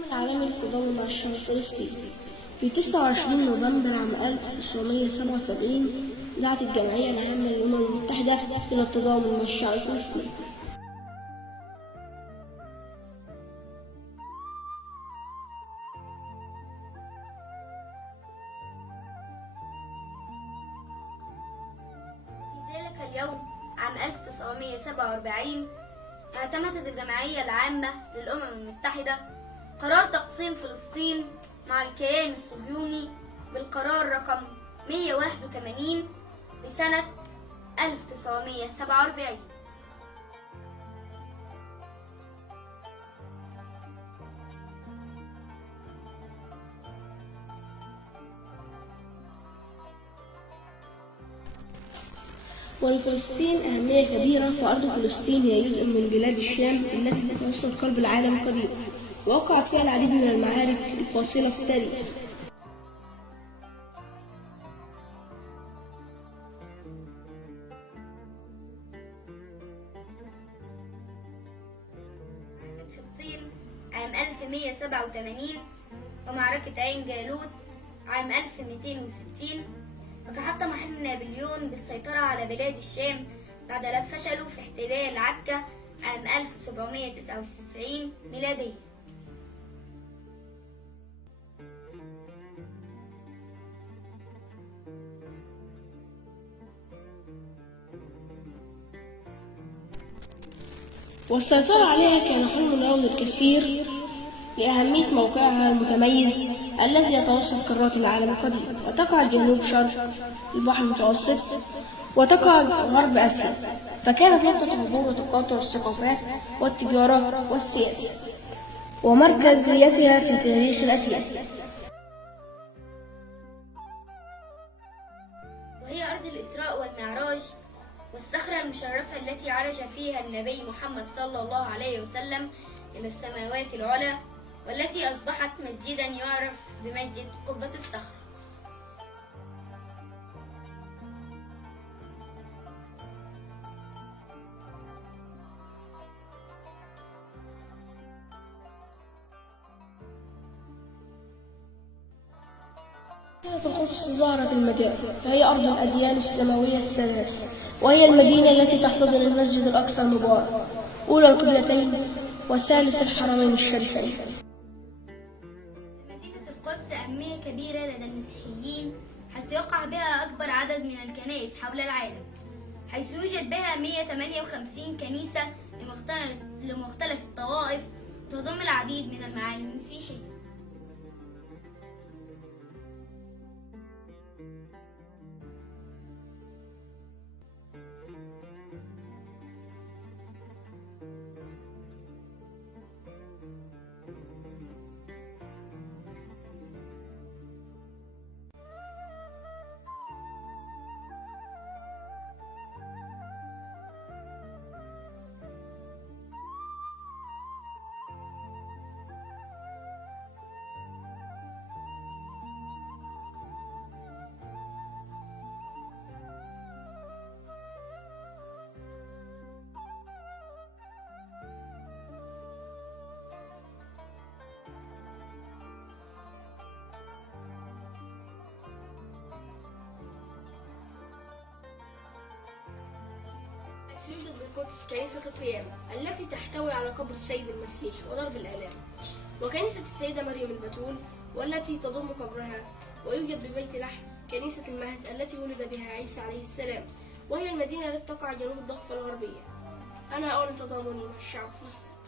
اليوم العالمي للتضامن مع الشعب الفلسطيني. في 29 نوفمبر عام 1977 دعت الجمعية العامة للأمم المتحدة إلى التضامن مع الشعب الفلسطيني. في ذلك اليوم عام 1947 اعتمدت الجمعية العامة للأمم المتحدة قرار تقسيم فلسطين مع الكيان الصهيوني بالقرار رقم 181 لسنة 1947. ولفلسطين أهمية كبيرة، فأرض فلسطين هي جزء من بلاد الشام التي تتوسط قلب العالم القديم، ووقعت فيها العديد من المعارك الفاصلة في التاريخ. حطين عام 1187 ومعركة عين جالوت عام 1260، وتحطم حلم نابليون بالسيطرة على بلاد الشام بعد فشله في احتلال عكا عام 1799 ميلادية. والسيطرة عليها كان حلم يرون الكثير لأهمية موقعها المتميز الذي يتوسط قارات العالم القديم، وتقع جنوب شرق البحر المتوسط وتقع غرب آسيا، فكانت نقطة هبوط وتقاطع الثقافات والتجارة والسياسة ومركزيتها في تاريخ الأديان. وهي أرض الإسراء والمعراج والصخرة المشرفة التي عرج فيها النبي محمد صلى الله عليه وسلم إلى السماوات العلى، والتي أصبحت مسجدا يعرف بمسجد قبة الصخرة. كانت القدس زهرة المدائن، فهي أرض الأديان السماوية الثلاث، وهي المدينة التي تحتضن المسجد الأقصى المبارك، أولى القبلتين وثالث الحرمين الشريفين. مدينة القدس أهمية كبيرة لدى المسيحيين، حيث يقع بها أكبر عدد من الكنائس حول العالم، حيث يوجد بها 158 كنيسة لمختلف الطوائف، وتضم العديد من المعالم المسيحية. يوجد بالقدس كنيسة القيامة التي تحتوي على قبر السيد المسيح وضرب الآلام، وكنيسة السيدة مريم البتول والتي تضم قبرها، ويوجد ببيت لحم كنيسة المهد التي ولد بها عيسى عليه السلام، وهي المدينة التي تقع جنوب الضفة الغربية. أنا أعلن تضامني مع الشعب الفلسطيني.